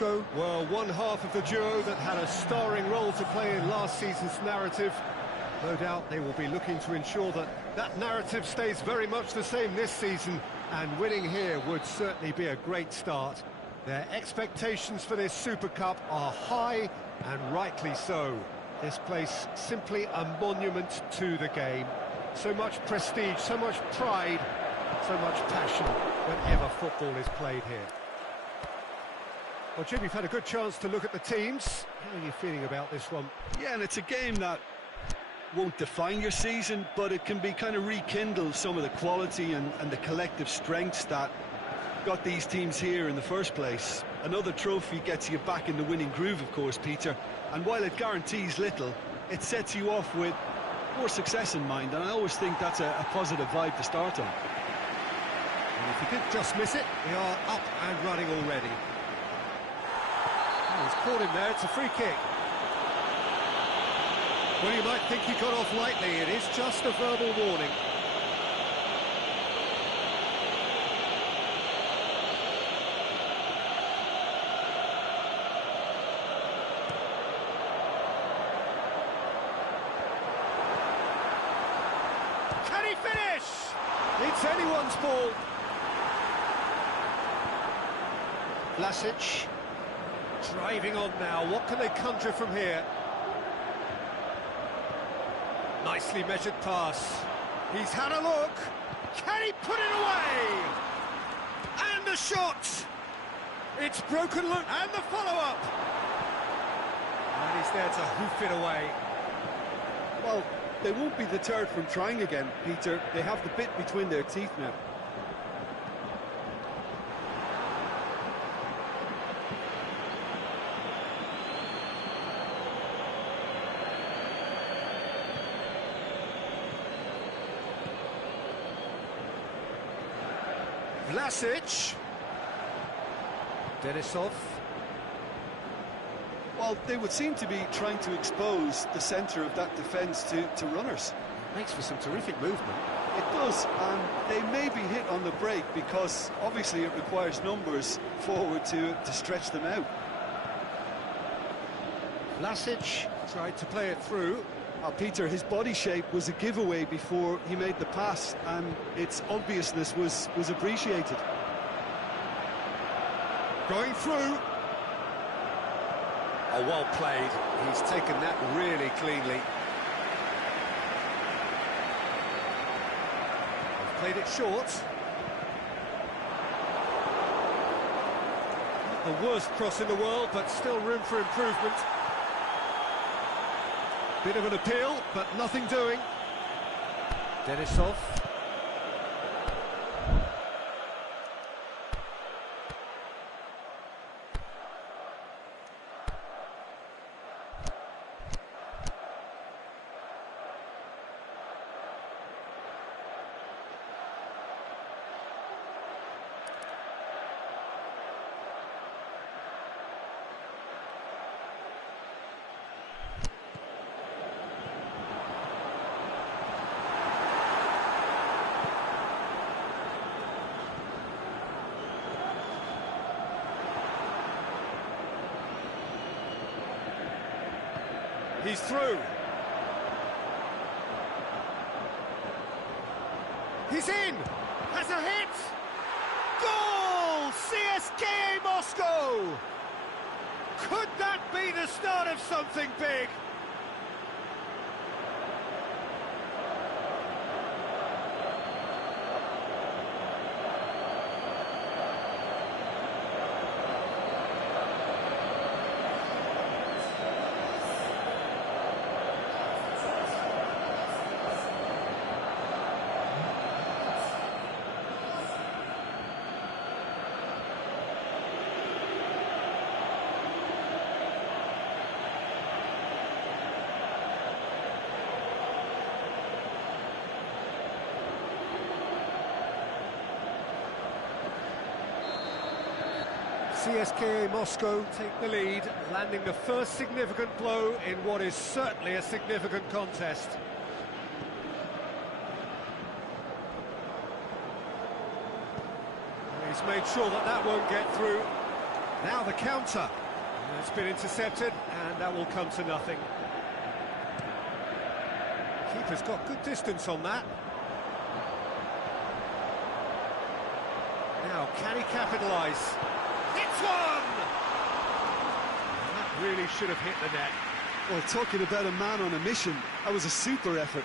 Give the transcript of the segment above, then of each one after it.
Moscow. Well, one half of the duo that had a starring role to play in last season's narrative. No doubt they will be looking to ensure that that narrative stays very much the same this season, and winning here would certainly be a great start. Their expectations for this Super Cup are high, and rightly so. This place simply a monument to the game. So much prestige, so much pride, so much passion whenever football is played here. Well, Jim, you've had a good chance to look at the teams. How are you feeling about this one? Yeah, and it's a game that won't define your season, but it can be kind of rekindle some of the quality and the collective strengths that got these teams here in the first place. Another trophy gets you back in the winning groove, of course, Peter, and while it guarantees little, it sets you off with more success in mind, and I always think that's a positive vibe to start on. And if you did just miss it, we are up and running already. Oh, he's caught him there, it's a free kick. Well, you might think he got off lightly, it is just a verbal warning. Can he finish? It's anyone's ball. Vlasic driving on now. What can they conjure from here? Nicely measured pass. He's had a look. Can he put it away? And the shot. It's broken look. And the follow-up. And he's there to hoof it away. Well, they won't be deterred from trying again, Peter. They have the bit between their teeth now. Vlasic. Denisov. Well, they would seem to be trying to expose the centre of that defence to runners. Makes for some terrific movement. It does, and they may be hit on the break because obviously it requires numbers forward to stretch them out. Vlasic tried to play it through. Peter, his body shape was a giveaway before he made the pass, and its obviousness was appreciated. Going through. Oh, well played. He's taken that really cleanly. He's played it short. Not the worst cross in the world, but still room for improvement. Bit of an appeal, but nothing doing. Denisov. He's through. He's in. Has a hit. Goal! CSKA Moscow. Could that be the start of something big? CSKA Moscow take the lead, landing the first significant blow in what is certainly a significant contest. He's made sure that that won't get through. Now the counter. It's been intercepted, and that will come to nothing. Keeper's got good distance on that. Now, can he capitalise? It's one! That really should have hit the net. Well, talking about a man on a mission, that was a super effort.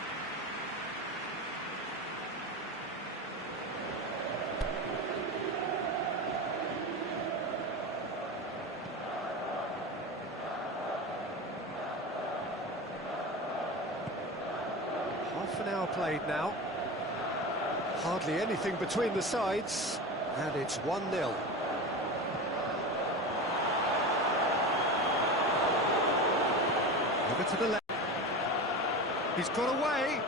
Half an hour played now. Hardly anything between the sides, and it's 1-0. Over to the left. He's got away.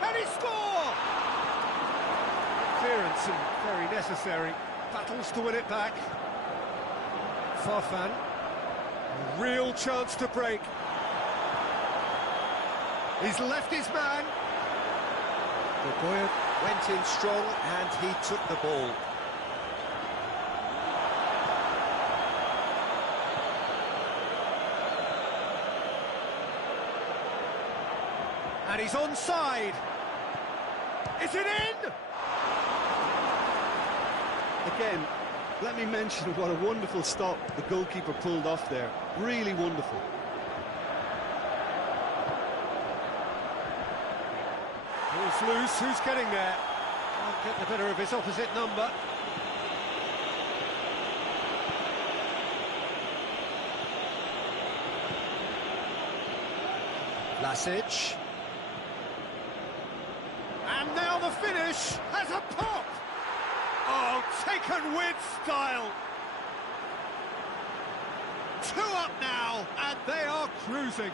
Can he score? Clearance and very necessary. Battles to win it back. Farfan. A real chance to break. He's left his man. Bogoyev went in strong and he took the ball. And he's onside. Is it in? Again, let me mention what a wonderful stop the goalkeeper pulled off there. Really wonderful. Ball's loose, who's getting there? Can't get the better of his opposite number. Vlasic. And now the finish has a pop! Oh, taken with style! 2 up now, and they are cruising.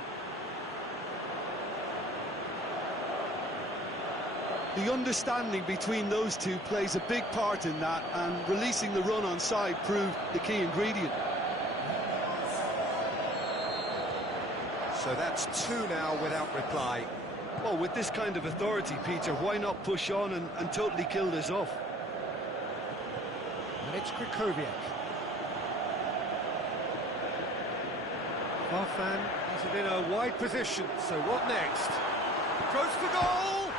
The understanding between those two plays a big part in that, and releasing the run on side proved the key ingredient. So that's 2 now without reply. Well, with this kind of authority, Peter, why not push on and totally kill this off? And it's Krikoviak. Farfan has it in a wide position, so what next? Goes for goal!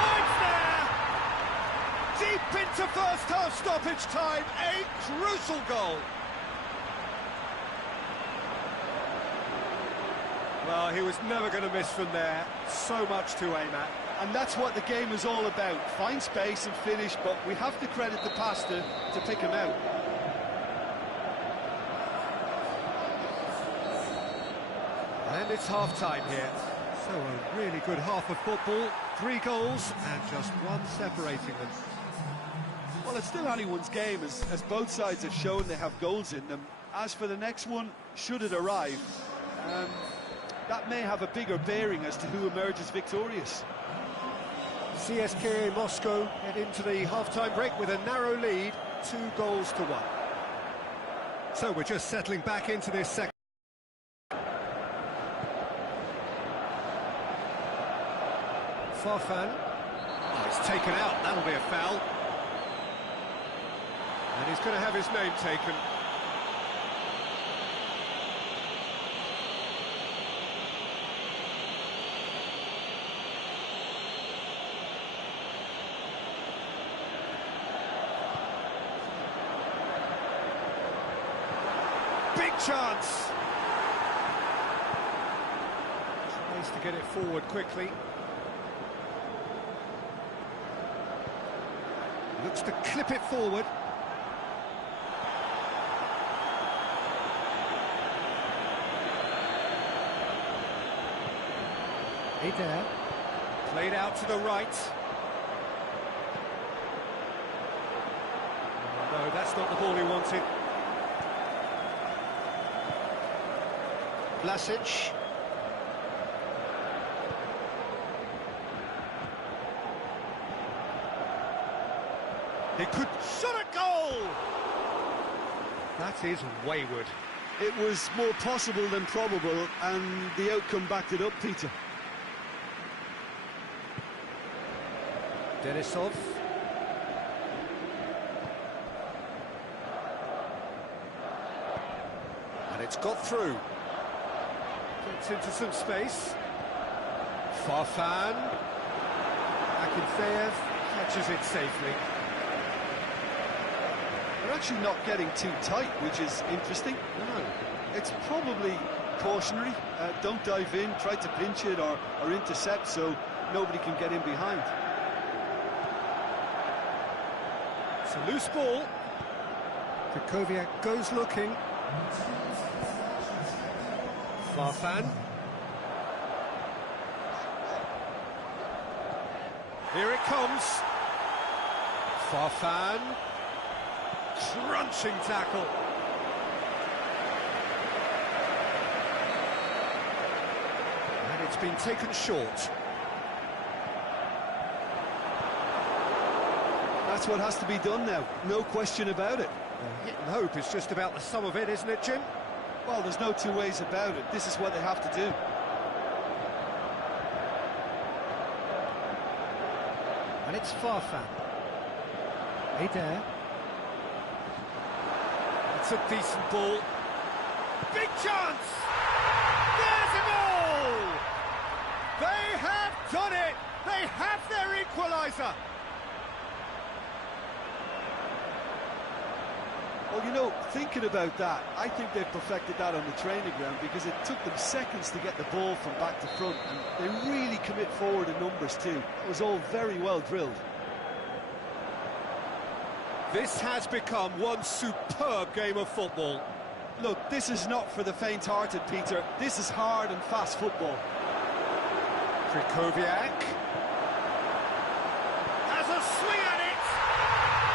Oh, it's there! Deep into first half stoppage time, a crucial goal! Well, he was never going to miss from there. So much to aim at. And that's what the game is all about. Find space and finish, but we have to credit the passer to pick him out. And it's half-time here. So a really good half of football. 3 goals and just 1 separating them. Well, it's still anyone's game, as both sides have shown they have goals in them. As for the next one, should it arrive, that may have a bigger bearing as to who emerges victorious. CSKA Moscow head into the half-time break with a narrow lead, 2 goals to 1. So we're just settling back into this second. Farfan. Oh, he's taken out, that'll be a foul. And he's going to have his name taken. Big chance! Tries to get it forward quickly. Looks to clip it forward. Adair. Played out to the right. Oh, no, that's not the ball he wanted. Vlasic. He could shot a goal! That is wayward. It was more possible than probable, and the outcome backed it up, Peter. Denisov. It's got through. Gets into some space. Farfan. Akinfeev catches it safely. They're actually not getting too tight, which is interesting. No. It's probably cautionary. Don't dive in, try to pinch it or intercept so nobody can get in behind. It's a loose ball. Krychowiak goes looking. Farfan. Here it comes. Farfan. Crunching tackle. And it's been taken short. That's what has to be done now, no question about it. Hit and hope is just about the sum of it, isn't it, Jim? Well, there's no two ways about it. This is what they have to do. And it's Farfan. Adair. It's a decent ball. Big chance! There's a goal! They have done it! They have their equaliser! Well, you know, thinking about that, I think they've perfected that on the training ground because it took them seconds to get the ball from back to front, and they really commit forward in numbers too. It was all very well drilled. This has become one superb game of football. Look, this is not for the faint-hearted, Peter. This is hard and fast football. Krychowiak has a swing at it.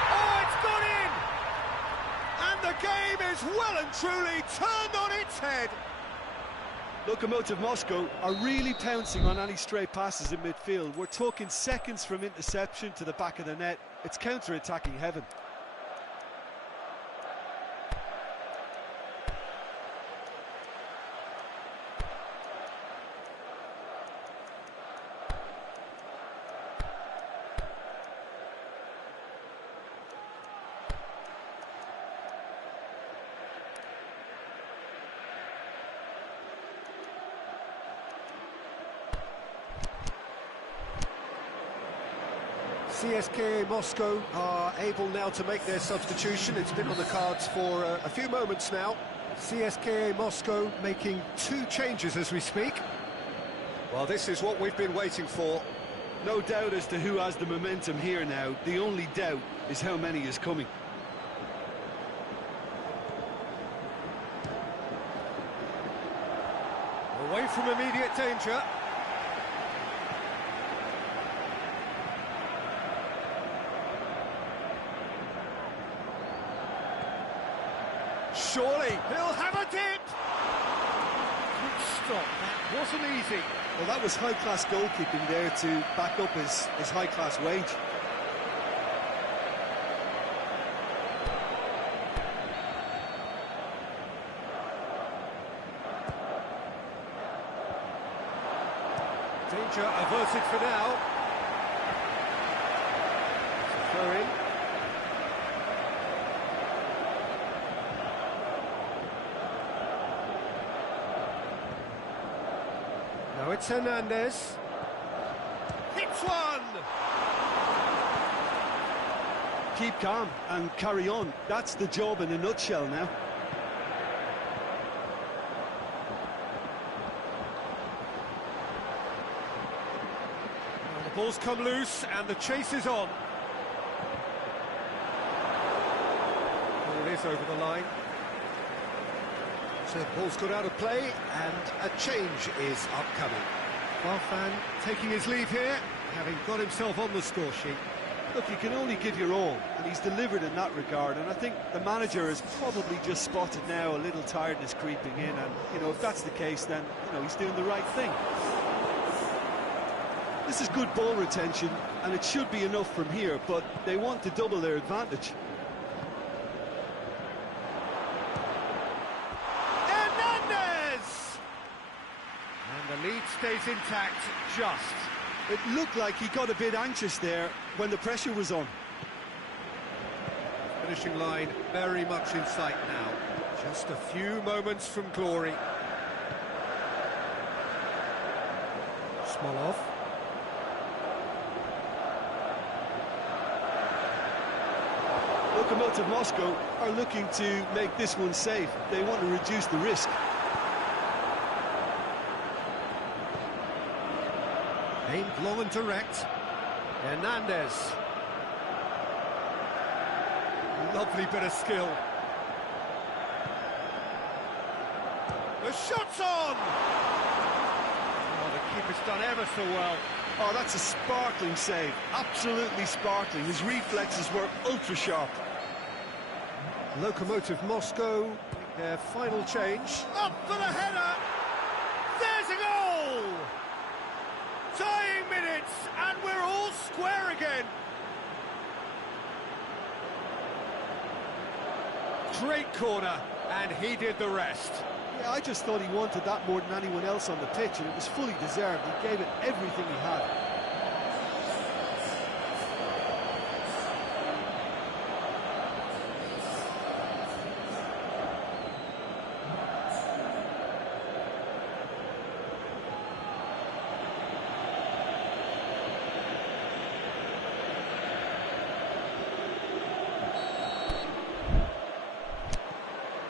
Oh, it's gone in! And the game is well and truly turned on its head. Lokomotiv Moscow are really pouncing on any stray passes in midfield. We're talking seconds from interception to the back of the net. It's counter-attacking heaven. CSKA Moscow are able now to make their substitution. It's been on the cards for a few moments now. CSKA Moscow making 2 changes as we speak. Well, this is what we've been waiting for. No doubt as to who has the momentum here now. The only doubt is how many is coming. Away from immediate danger. Surely he'll have a dip. Good stop. That wasn't easy. Well, that was high-class goalkeeping there to back up his high-class wage. Danger averted for now. Throw in. Now it's Hernandez. Hits one! Keep calm and carry on. That's the job in a nutshell now. The ball's come loose and the chase is on. Ball is over the line. So the ball's got out of play and a change is upcoming. Farfan taking his leave here, having got himself on the score sheet. Look, you can only give your all, and he's delivered in that regard, and I think the manager has probably just spotted now a little tiredness creeping in, and, you know, if that's the case, then, you know, he's doing the right thing. This is good ball retention, and it should be enough from here, but they want to double their advantage. Hernandez! And the lead stays intact, just. It looked like he got a bit anxious there when the pressure was on. Finishing line very much in sight now. Just a few moments from glory. Smolov. Lokomotiv Moscow are looking to make this one safe. They want to reduce the risk. Aimed long and direct. Hernandez. Lovely bit of skill. The shot's on! Oh, the keeper's done ever so well. Oh, that's a sparkling save. Absolutely sparkling. His reflexes were ultra-sharp. Lokomotiv Moscow make their final change. Up for the header! There's a goal! Tying minutes, and we're all square again. Great corner, and he did the rest. Yeah, I just thought he wanted that more than anyone else on the pitch, and it was fully deserved. He gave it everything he had.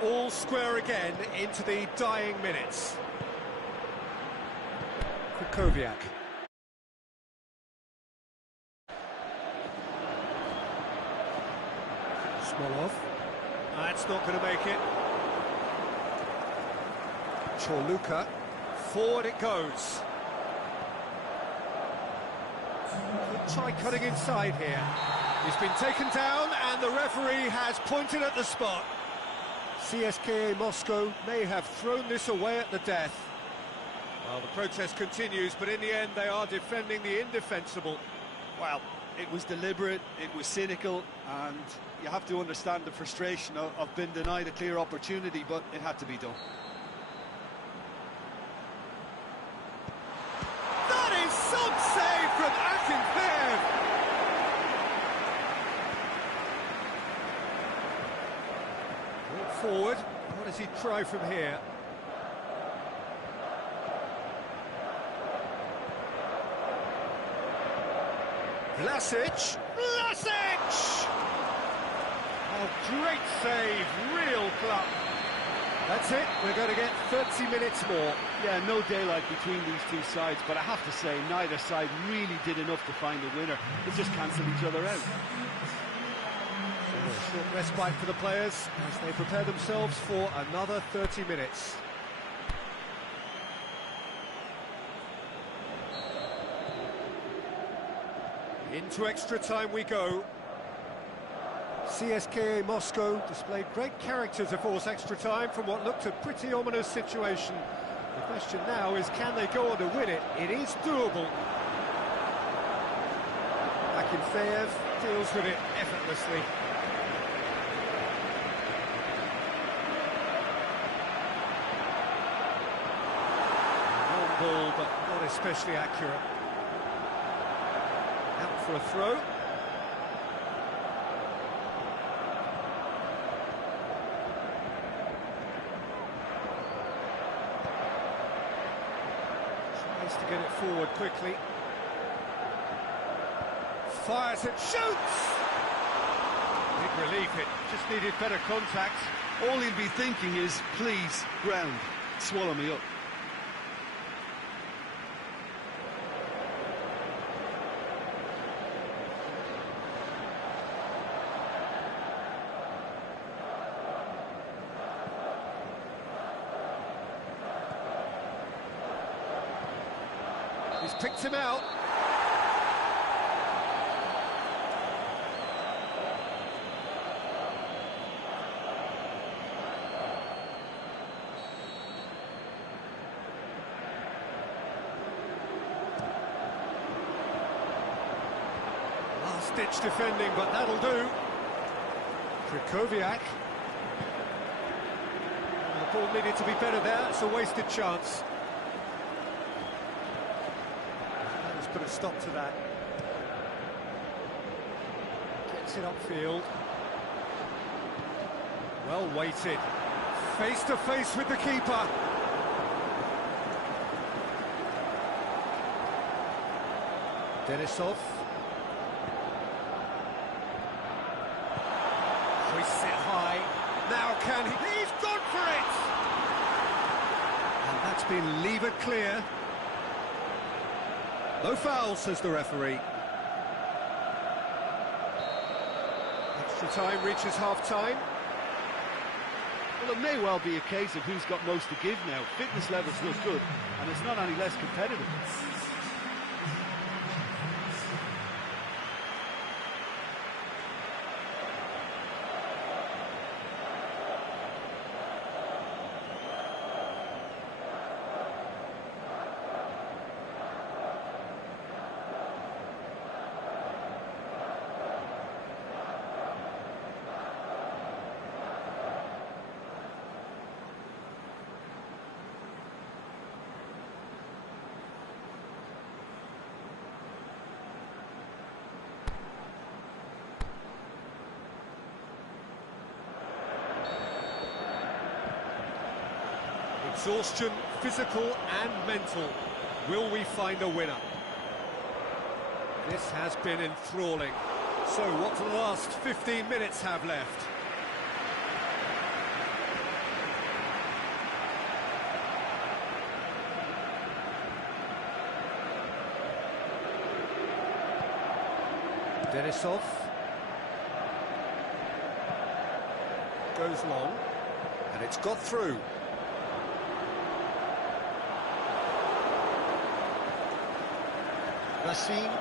All square again into the dying minutes. Kukoviak. Smolov. That's not going to make it. Chorluka. Forward it goes. Could try cutting inside here. He's been taken down and the referee has pointed at the spot. CSKA Moscow may have thrown this away at the death. Well, the protest continues, but in the end they are defending the indefensible. Well, it was deliberate, it was cynical, and you have to understand the frustration of being denied a clear opportunity, but it had to be done. That is some save from Akinfeev! Forward, what does he try from here? Vlasic! Vlasic! Oh, great save, real club. That's it, we're going to get 30 minutes more. Yeah, no daylight between these two sides, but I have to say, neither side really did enough to find a winner. They just cancelled each other out. Short respite for the players as they prepare themselves for another 30 minutes. Into extra time we go. CSKA Moscow displayed great character to force extra time from what looked a pretty ominous situation. The question now is, can they go on to win it? It is doable. Akinfeev deals with it effortlessly. Ball, but not especially accurate. Out for a throw. Tries to get it forward quickly. Fires and shoots! Big relief, it just needed better contact. All he'll be thinking is, please, ground, swallow me up. He's picked him out. Last-ditch defending, but that'll do. Kukoviak. The ball needed to be better there. It's a wasted chance. Put a stop to that. Gets it upfield. Well weighted. Face to face with the keeper. Denisov. Hoists it high. Now can he? He's gone for it! And that's been levered clear. No foul, says the referee. Extra time reaches half-time. Well, it may well be a case of who's got most to give now. Fitness levels look good, and it's not any less competitive. Exhaustion, physical and mental. Will we find a winner? This has been enthralling. So what do the last 15 minutes have left? Denisov. Goes long. And it's got through. Racine,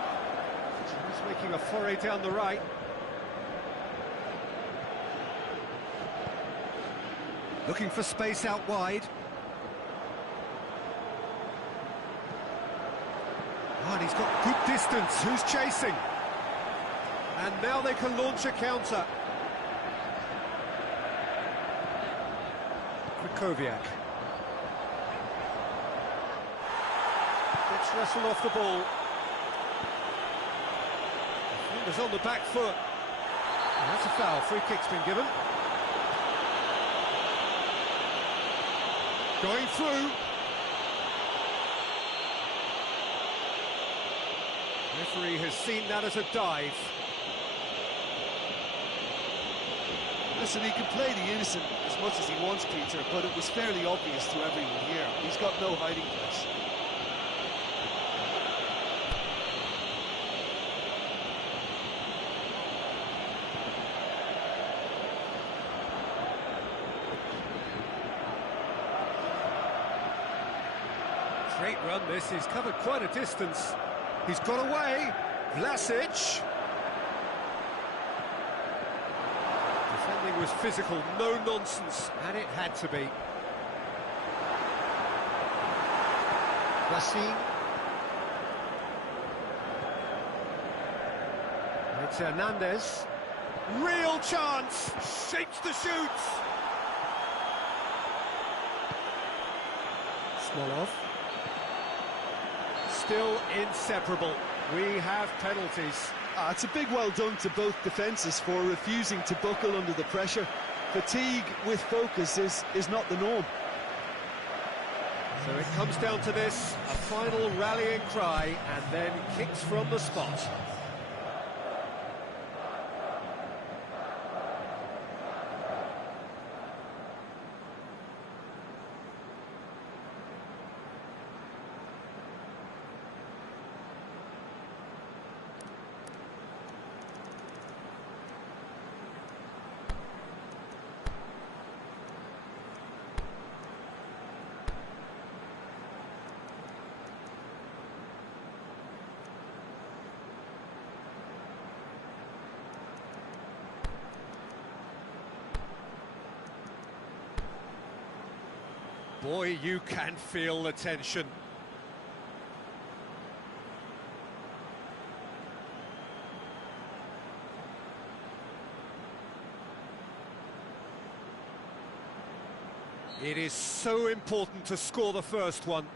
he's making a foray down the right. Looking for space out wide. Oh, and he's got good distance. Who's chasing? And now they can launch a counter. Krychowiak. Gets wrestled off the ball. Is on the back foot. And that's a foul. Free kick's been given. Going through. Referee has seen that as a dive. Listen, he can play the innocent as much as he wants, Peter, but it was fairly obvious to everyone here. He's got no hiding place. Great run this, he's covered quite a distance. He's got away, Vlasic. Defending was physical, no nonsense, and it had to be. Racine. It's Hernandez. Real chance, shapes the shoots. Smolov. Still inseparable. We have penalties. It's a big well done to both defences for refusing to buckle under the pressure. Fatigue with focus is not the norm. So it comes down to this, a final rallying cry, and then kicks from the spot. Boy, you can feel the tension. It is so important to score the first one.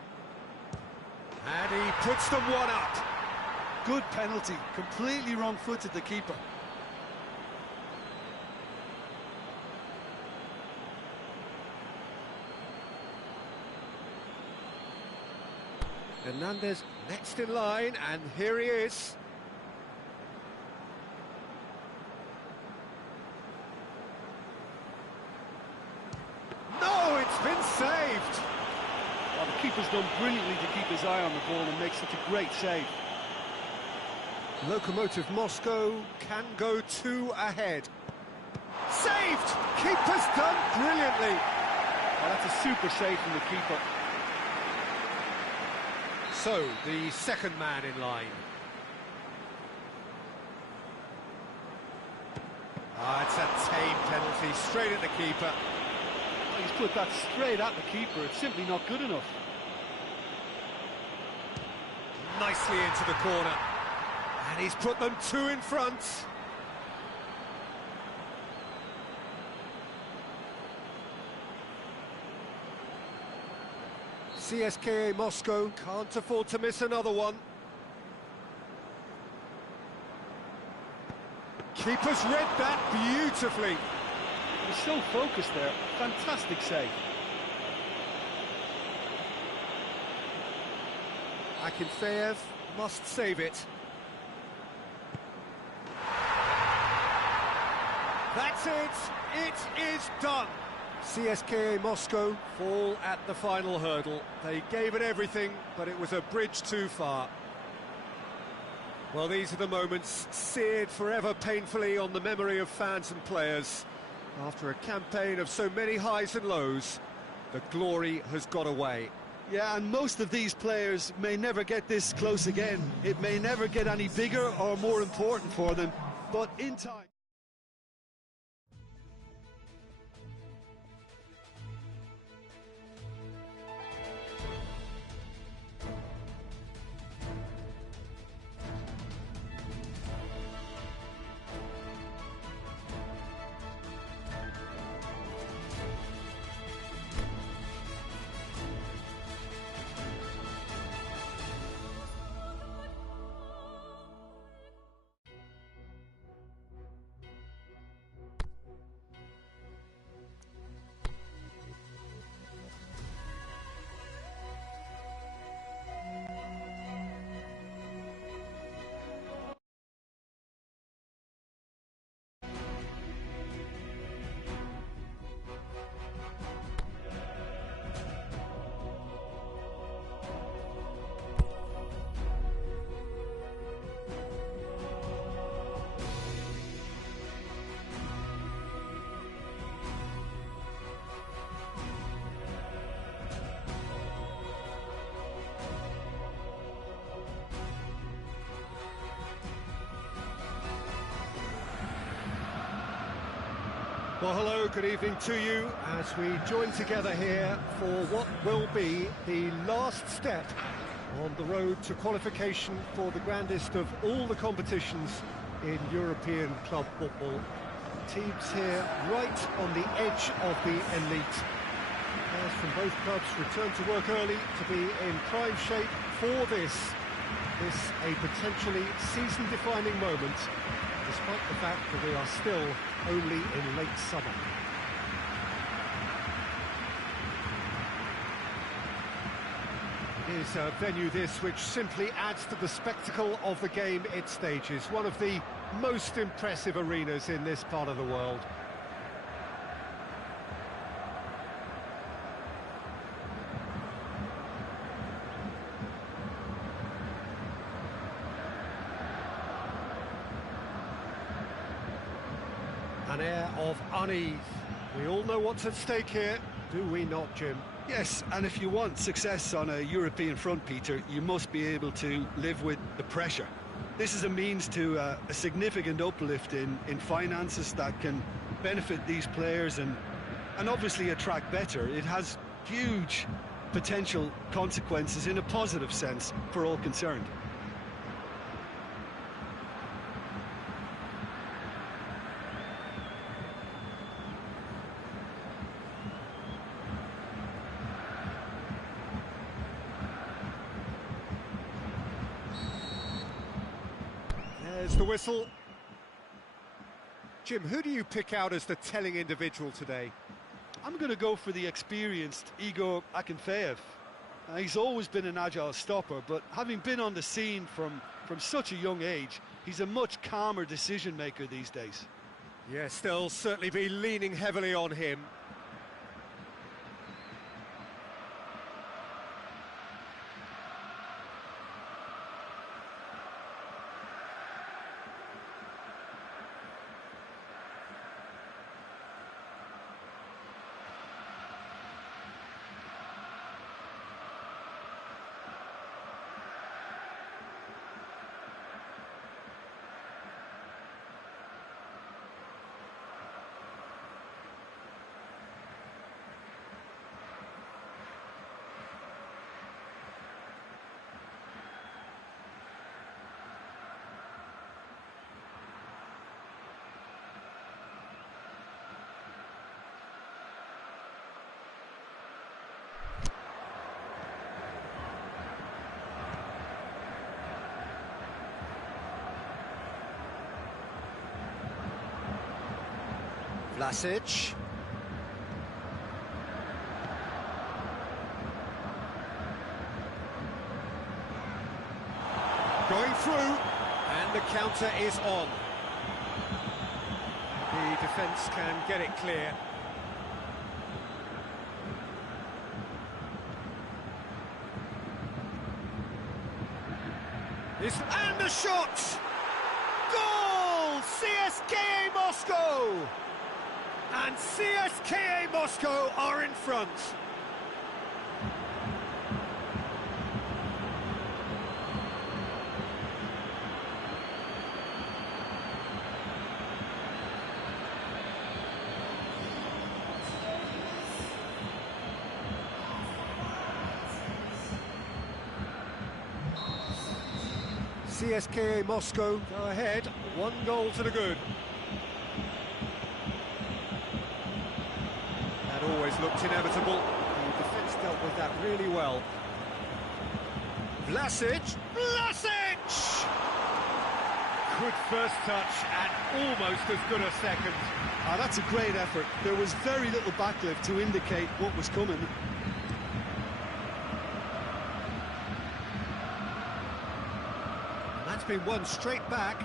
And he puts them one up. Good penalty, completely wrong-footed the keeper. Hernandez next in line, and here he is. No, it's been saved. Well, the keeper's done brilliantly to keep his eye on the ball and make such a great save. Lokomotiv Moscow can go 2 ahead. Saved! Keeper's done brilliantly. Well, that's a super save from the keeper. So, the second man in line. It's a tame penalty, straight at the keeper. Oh, he's put that straight at the keeper. It's simply not good enough. Nicely into the corner. And he's put them 2 in front. CSKA Moscow can't afford to miss another one. Keeper's read that beautifully. He's so focused there. Fantastic save. Akinfeev must save it. That's it. It is done. CSKA Moscow fall at the final hurdle. They gave it everything, but it was a bridge too far. Well, these are the moments seared forever painfully on the memory of fans and players. After a campaign of so many highs and lows, the glory has got away. Yeah, and most of these players may never get this close again. It may never get any bigger or more important for them, but in time... Well, hello, good evening to you as we join together here for what will be the last step on the road to qualification for the grandest of all the competitions in European club football. Teams here right on the edge of the elite. Players from both clubs return to work early to be in prime shape for this a potentially season-defining moment, despite the fact that we are still only in late summer. It is a venue this which simply adds to the spectacle of the game it stages, one of the most impressive arenas in this part of the world. An air of unease. We all know what's at stake here, do we not, Jim? Yes, and if you want success on a European front, Peter, you must be able to live with the pressure. This is a means to a significant uplift in finances that can benefit these players and obviously attract better. It has huge potential consequences in a positive sense for all concerned. There's the whistle. Jim, who do you pick out as the telling individual today? I'm going to go for the experienced Igor Akinfeev. He's always been an agile stopper, but having been on the scene from such a young age, he's a much calmer decision maker these days. Yes, they'll certainly be leaning heavily on him. Vlasic. Going through, and the counter is on. The defence can get it clear. And the shot! Goal! CSKA Moscow! And CSKA Moscow are in front. CSKA Moscow go ahead, 1 goal to the good. That always looked inevitable. The defence dealt with that really well. Vlasic! Vlasic! Good first touch and almost as good a second. That's a great effort. There was very little backlift to indicate what was coming. That's been won straight back.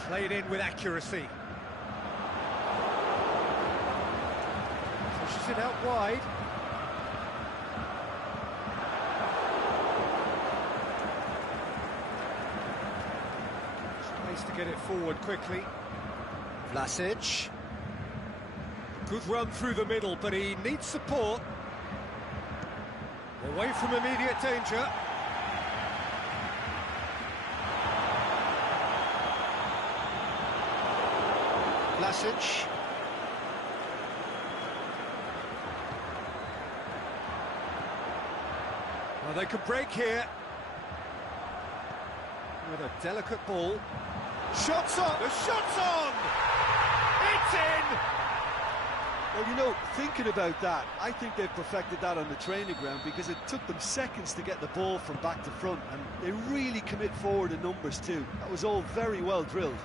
Played in with accuracy. Pushes it out wide. Space to get it forward quickly. Vlasic. Good run through the middle, but he needs support. Away from immediate danger. Vlasic. Well, they could break here. With a delicate ball. Shots on! The shot's on! It's in! Well, you know, thinking about that, I think they've perfected that on the training ground because it took them seconds to get the ball from back to front, and they really commit forward in numbers too. That was all very well drilled.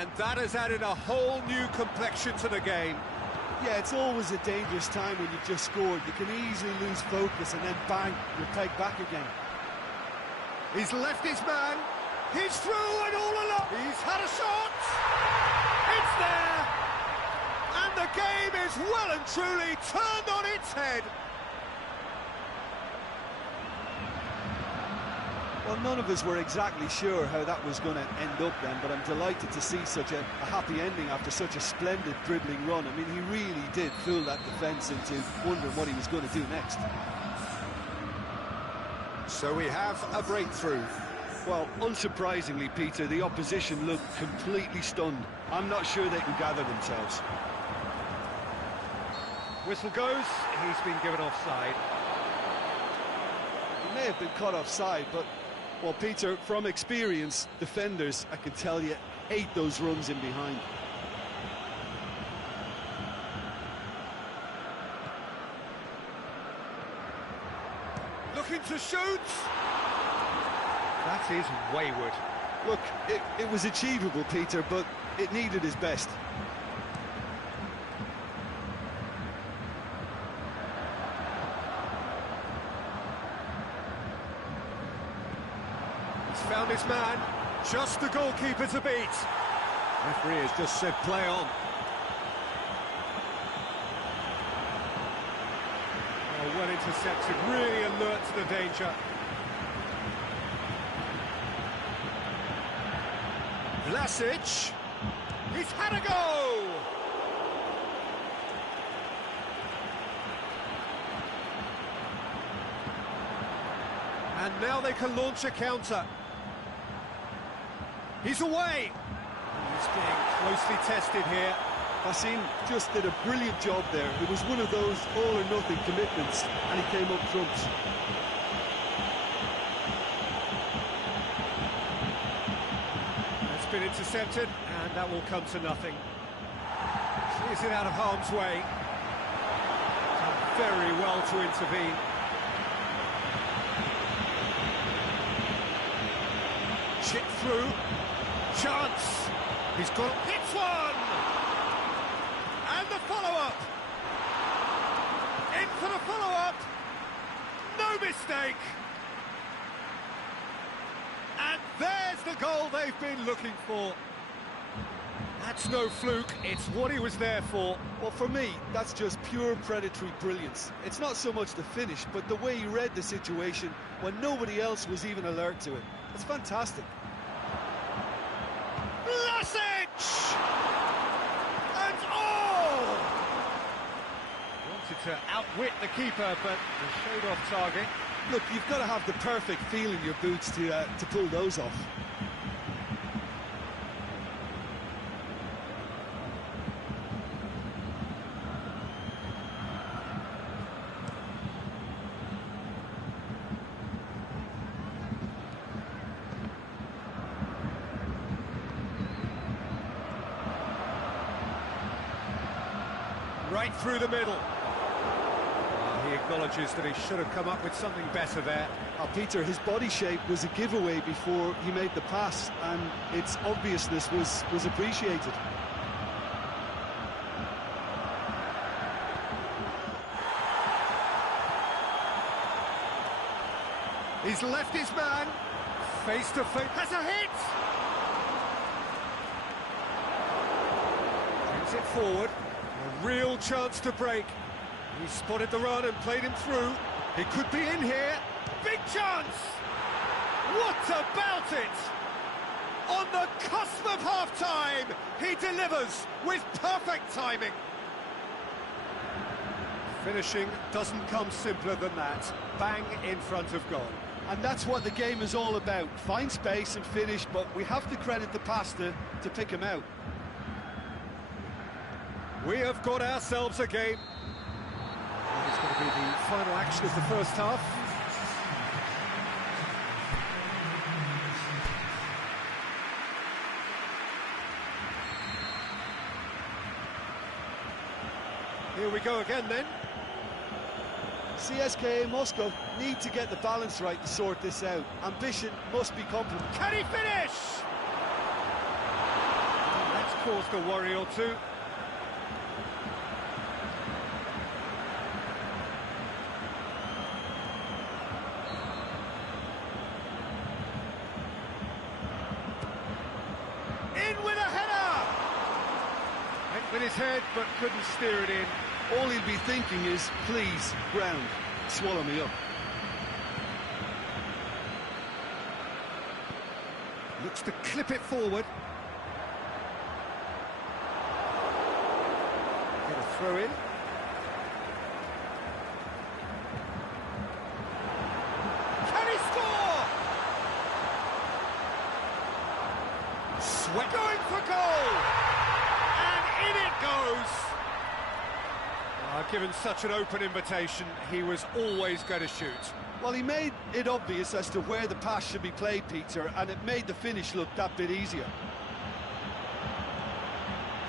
And that has added a whole new complexion to the game. Yeah, it's always a dangerous time when you've just scored. You can easily lose focus and then bang, you're pegged back again. He's left his man. He's through and all along. He's had a shot. It's there. And the game is well and truly turned on its head. Well, none of us were exactly sure how that was going to end up then, but I'm delighted to see such a happy ending after such a splendid dribbling run. I mean, he really did fool that defence into wondering what he was going to do next. So we have a breakthrough. Well, unsurprisingly, Peter, the opposition looked completely stunned. I'm not sure they can gather themselves. Whistle goes. He's been given offside. He may have been caught offside, but, well, Peter, from experience, defenders, I can tell you, hate those runs in behind. Looking to shoot. That is wayward. Look, it was achievable, Peter, but it needed his best. He's found his man. Just the goalkeeper to beat. Referee has just said play on. Oh, well intercepted, really alert to the danger. Vlasic. He's had a go! And now they can launch a counter. He's away! He's being closely tested here. Basim just did a brilliant job there. It was one of those all-or-nothing commitments, and he came up trumps. That's been intercepted, and that will come to nothing. Clears it out of harm's way. Done very well to intervene. Chip through. Chance. He's got... Hits one! And the follow-up. In for the follow-up. No mistake. And there's the goal they've been looking for. That's no fluke, it's what he was there for. Well, for me, that's just pure predatory brilliance. It's not so much the finish, but the way he read the situation when nobody else was even alert to it. It's fantastic. Vlasic! And oh! Wanted to outwit the keeper, but the showed off target. Look, you've got to have the perfect feel in your boots to pull those off. Right through the middle. He acknowledges that he should have come up with something better there. Peter, his body shape was a giveaway before he made the pass, and its obviousness was appreciated. He's left his man. Face to face. Has a hit! Brings it forward. A real chance to break. He spotted the run and played him through. He could be in here. Big chance! What about it? On the cusp of half-time, he delivers with perfect timing. Finishing doesn't come simpler than that. Bang in front of goal. And that's what the game is all about. Find space and finish, but we have to credit the passer to pick him out. We have got ourselves a game. It's going to be the final action of the first half. Here we go again then. CSKA Moscow need to get the balance right to sort this out. Ambition must be complemented. Can he finish? That's caused a worry or two. In with a header! Went with his head, but couldn't steer it in. All he'll be thinking is, please, ground, swallow me up. Looks to clip it forward. Get a throw in. Can he score? Sweat going for goal! And in it goes! Given such an open invitation, he was always going to shoot. Well, he made it obvious as to where the pass should be played, Peter, and it made the finish look that bit easier.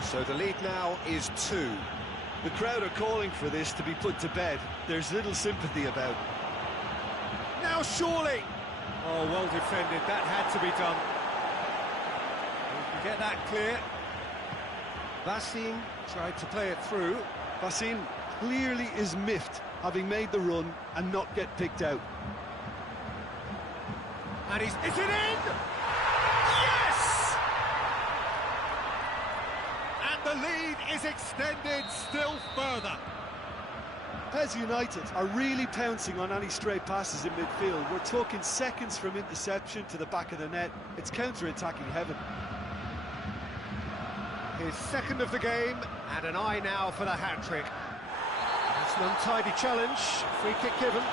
So the lead now is 2. The crowd are calling for this to be put to bed. There's little sympathy about. Now surely! Oh, well defended, that had to be done. We can get that clear. Basim tried to play it through. Basim clearly is miffed, having made the run and not get picked out. And is it in? Yes! And the lead is extended still further. PeS United are really pouncing on any stray passes in midfield. We're talking seconds from interception to the back of the net. It's counter-attacking heaven. His second of the game, and an eye now for the hat-trick. That's an untidy challenge, free kick given.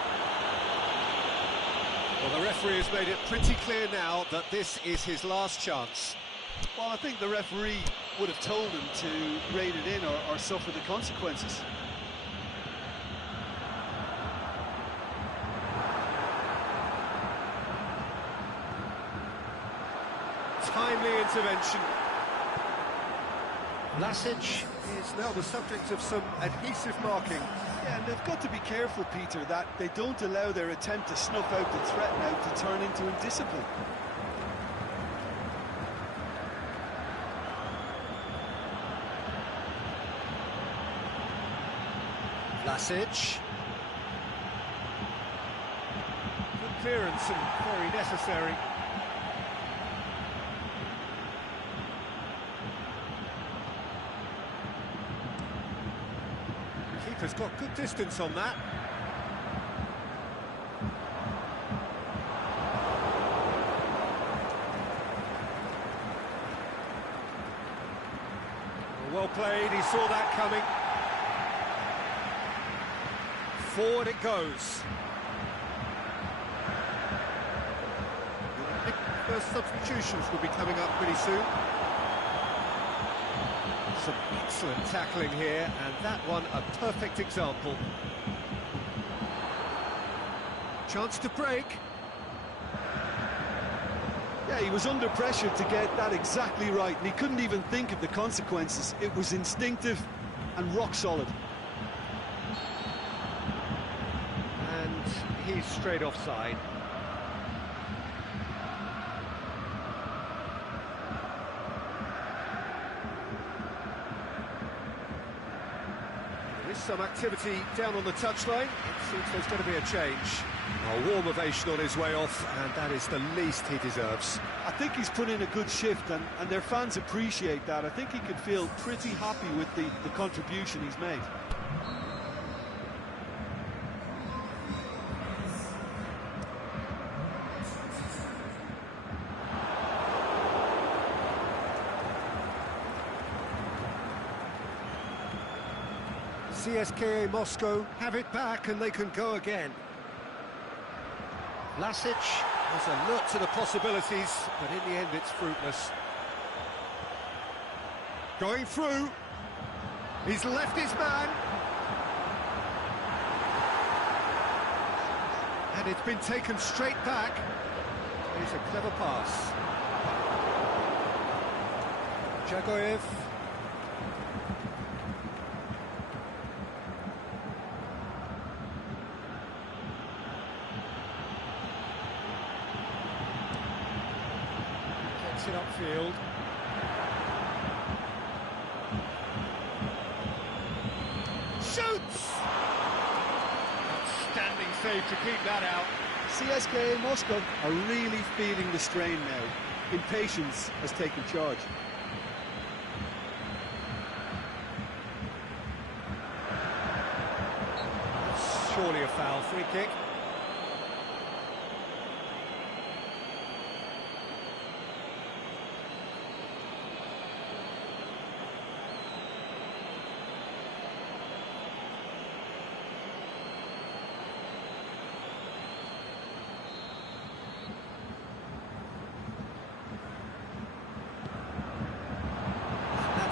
Well, the referee has made it pretty clear now that this is his last chance. Well, I think the referee would have told him to rein it in or suffer the consequences. Timely intervention. Vlasic is now the subject of some adhesive marking. Yeah, and they've got to be careful, Peter, that they don't allow their attempt to snuff out the threat now to turn into indiscipline. Vlasic. Good clearance and very necessary. Keeper's got good distance on that. Well played, he saw that coming. Forward it goes. First substitutions will be coming up pretty soon. Some excellent tackling here, and that one a perfect example. Chance to break. Yeah, he was under pressure to get that exactly right, and he couldn't even think of the consequences. It was instinctive and rock solid. And he's straight offside. There's some activity down on the touchline. It seems there's going to be a change. A warm ovation on his way off, and that is the least he deserves. I think he's put in a good shift, and their fans appreciate that. I think he can feel pretty happy with the contribution he's made. CSKA Moscow have it back and they can go again. Vlasic has alert to the possibilities, but in the end it's fruitless. Going through. He's left his man. And it's been taken straight back. It's a clever pass. Jagoyev. It upfield. Shoots! Outstanding save to keep that out. CSKA Moscow are really feeling the strain now. Impatience has taken charge. That's surely a foul. Free kick.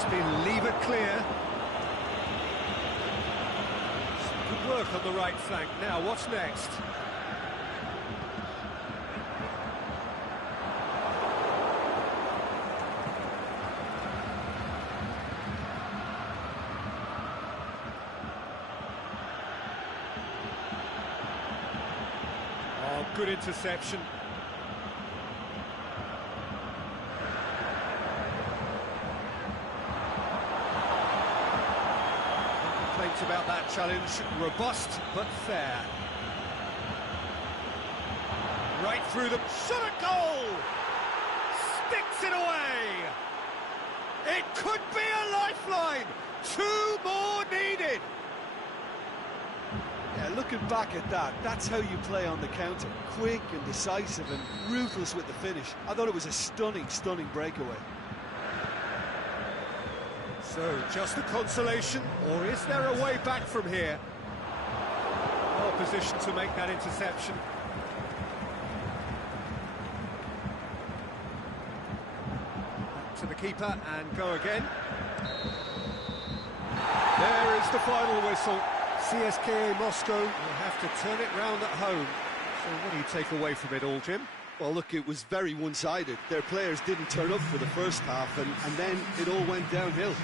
Been levered clear. Good work on the right flank. Now, what's next? Oh, good interception. About that challenge, robust but fair. Right through the shot at goal! Sticks it away! It could be a lifeline! 2 more needed! Yeah, looking back at that, that's how you play on the counter. Quick and decisive and ruthless with the finish. I thought it was a stunning, stunning breakaway. So, just a consolation, or is there a way back from here? Well positioned to make that interception. Back to the keeper and go again. There is the final whistle. CSKA Moscow will have to turn it round at home. So what do you take away from it all, Jim? Well, look, it was very one-sided. Their players didn't turn up for the first half, and then it all went downhill.